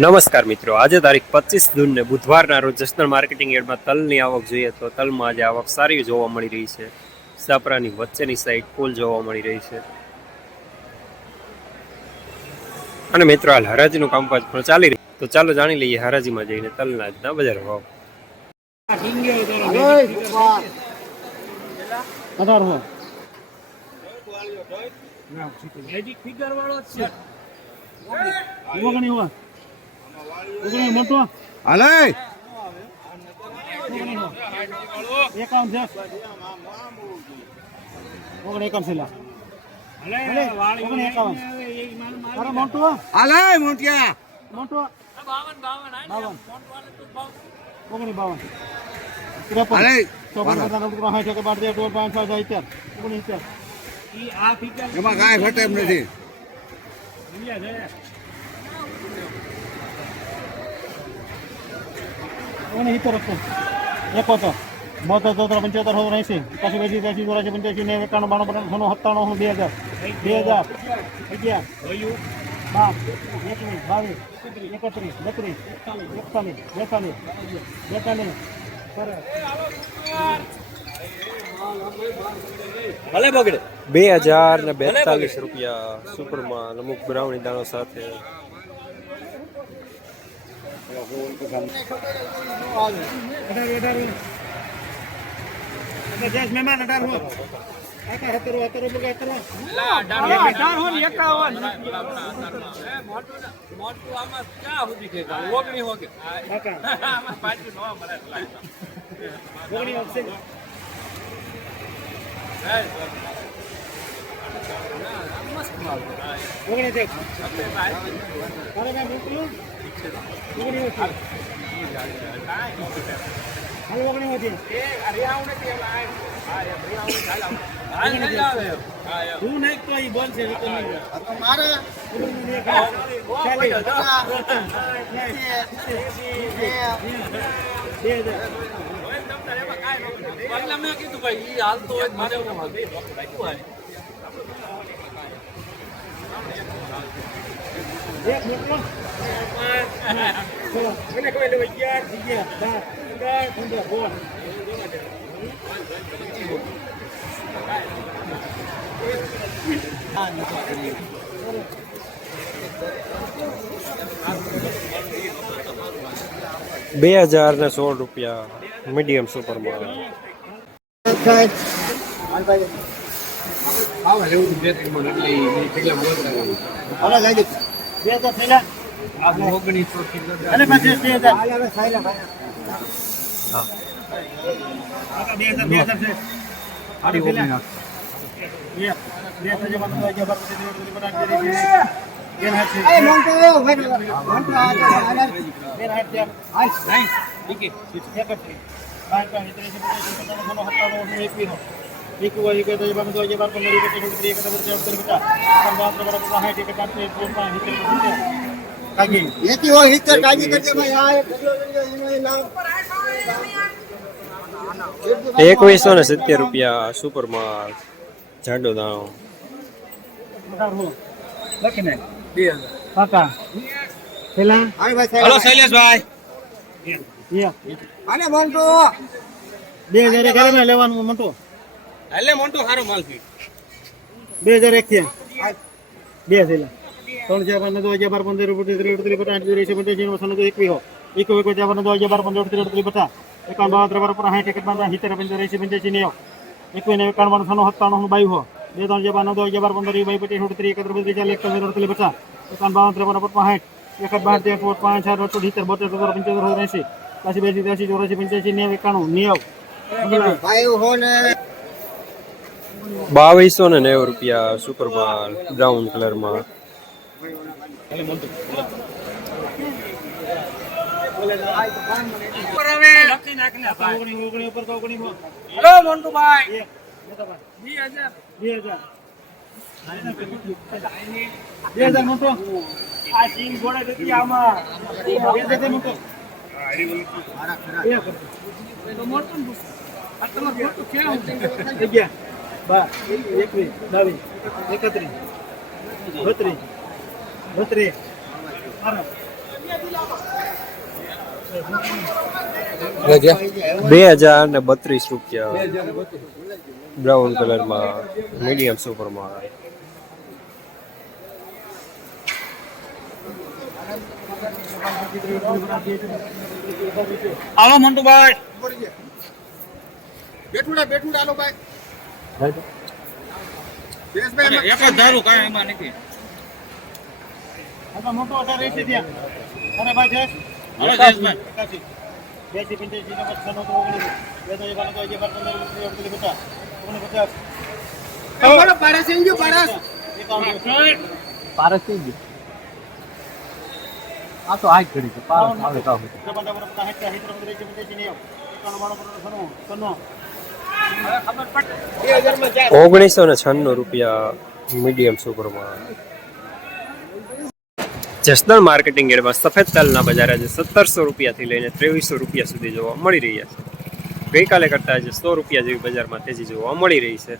નમસ્કાર મિત્રો. આજે તારીખ પચીસ જૂનને બુધવારના રોજ જસનલ માર્કેટિંગ યાર્ડમાં તલની આવક જોઈએ તો તલમાં આજે આવક સારી જોવા મળી રહી છે. સાપરાની વચ્ચેની સાઈડ ફૂલ જોવા મળી રહી છે. અને મિત્રો, હાલ હરાજીનું કામકાજ પણ ચાલી રહ્યું તો ચાલો જાણી લઈએ હરાજીમાં જઈને તલના આજના બજાર ભાવ. ઓગણી મોટો હાલે. એકાવન છે ઓગણી એકાવન છે. ઓગણી એકાવન તારો મોટો હાલે મોટિયા. મોટો બાવન. બાવન ઓગણી ઇત્યાર એમાં કાંઈ ઘટે એમ નથી. ઓગણી ઇત્તેર હતો. એકોતેર બોતેર ચોતેર પંચોતેર સોળ એંસી એકાસી બેસી ત્યાસી ચોરાસી પંચ્યાસી નેવું એકાણું બાણું પચાસ સત્તાણું બે હજાર. બે હજાર. અગિયાર. બાર. એકવીસ બાવીસ એકત્રીસ બત્રીસ એકતાલીસ બેતાલીસ બેતાલીસ. બે હજાર ને બેતાલીસ રૂપિયા સુપરમાં અમુક બ્રાઉની દાણો સાથે અઢાર અઢાર જયેશ મહેમાન અઢાર હો કાકા સત્તર હો સત્તર ઉપર સત્તર હો અઢાર હો ને એકાવન કાકા ઓગણી આપશે ઓગણી છે અરે મેં મોકલું હાલ તું નહીં તો બોલ છે મારે ઓગણી એક ચાલી બે હજાર એક મોકલો બે હજાર ને સોળ રૂપિયા મીડિયમ સુપરમાં હાલો જાજી બે હજાર થયેલા અને પછી બે હજાર કાકા, બે હજાર બે હજાર છે હાલો થયેલા. બે બે હજાર જવાનું હોય, જબર પછી દિવસ સુધી બનાવી છે. બે છે. બે છે. કાકી. એથી હોય હિતર કાજી કરજે ભાઈ આ એક નામ. એકવીસો ને સિત્તેર રૂપિયા સુપરમાં જાડો દાણો અઢારસો. લખી નાખ. કાકા. પેલા? સાહેબ. શૈલેષભાઈ આને મોન્ટો બે હજાર એક હારે લેવાનું મોટું એટલે મોટું સારું માલ બે હજાર એક થયા બે થયેલા પાંચ દો હજાર બાર પંદર રૂપિયા ત્રીસ ત્રીસ પચાસ આઠ ત્રીસ પંચાસી નવ એકવીસ હો. એક ચાર પાંચ દો હજાર બાર પંદર ત્રીસ ત્રીસ પચાસ. એકાવન બાવન ત્રેપન પર સાઠ એક પાંચ સિત્તેર પંચોતેર એસી પંચ્યાસી નેવું. એકવીસ ને એકાવન બાવન છન્નું સત્તાણું બાવીસ હો. બે ત્રણ હજાર બાર નવ દો હજાર બાર પંદર બાઈ પચીસ અડત્રીસ એકત્ર બત્રીસ ચાલીસ એકતાલીસ અડતાલીસ પચાસ. એકાવન બાવન ત્રેપન પર સાઠ. એક બાર તેર ચોર પાંચ ચાર અઠ સિત્તેર બોતેર ચોતેર પંચોતેર એસી ત્યાસી બેસી ત્યાસી ચોરાસી પંચ્યાસી નેવ એકાણું નેવું. બાવીસો ને. નેવું રૂપિયા સુપરમાં બ્રાઉન કલરમાં હેલો મોન્ટુભાઈ બે હજાર. બે હજાર. બે હજાર મોટો આ સિંગ ઘોડા જતી આમાં બે હજાર મોટો એકત્રીસ બત્રીસ બે હજાર ને બત્રીસ રૂપિયા. બ્રાઉન કલરમાં મીડિયમ સુપરમાં. આવો મંટુભાઈ. બેઠુડા બેઠુડા આલો ભાઈ. એક જ ધારું કાંઈ એમાં નથી. આ મોટો ભાઈ જયેશ જયેશભાઈ પંચ્યાસી નવ્વદ છન્નું તો ઓગણીસ. બે તો એકાણું તો અગિયાર પંદર વીસ ત્રીસ અડતાલીસ પચાસ. ઓગણપચાસ. પારસ આવી ગયો પારસ. પારસ થઈ ગયું. આ તો આજ ઘડી છે પારસ આવે પચાસ ઓગણીસો ને છન્નું રૂપિયા મીડિયમ સુપરમાં જસદણ માર્કેટિંગ એડમાં સફેદ તલના બજાર આજે સત્તરસો રૂપિયાથી લઈને ત્રેવીસો રૂપિયા સુધી જોવા મળી રહ્યા છે. ગઈકાલે કરતાં આજે સો રૂપિયા જેવી બજારમાં તેજી જોવા મળી રહી છે.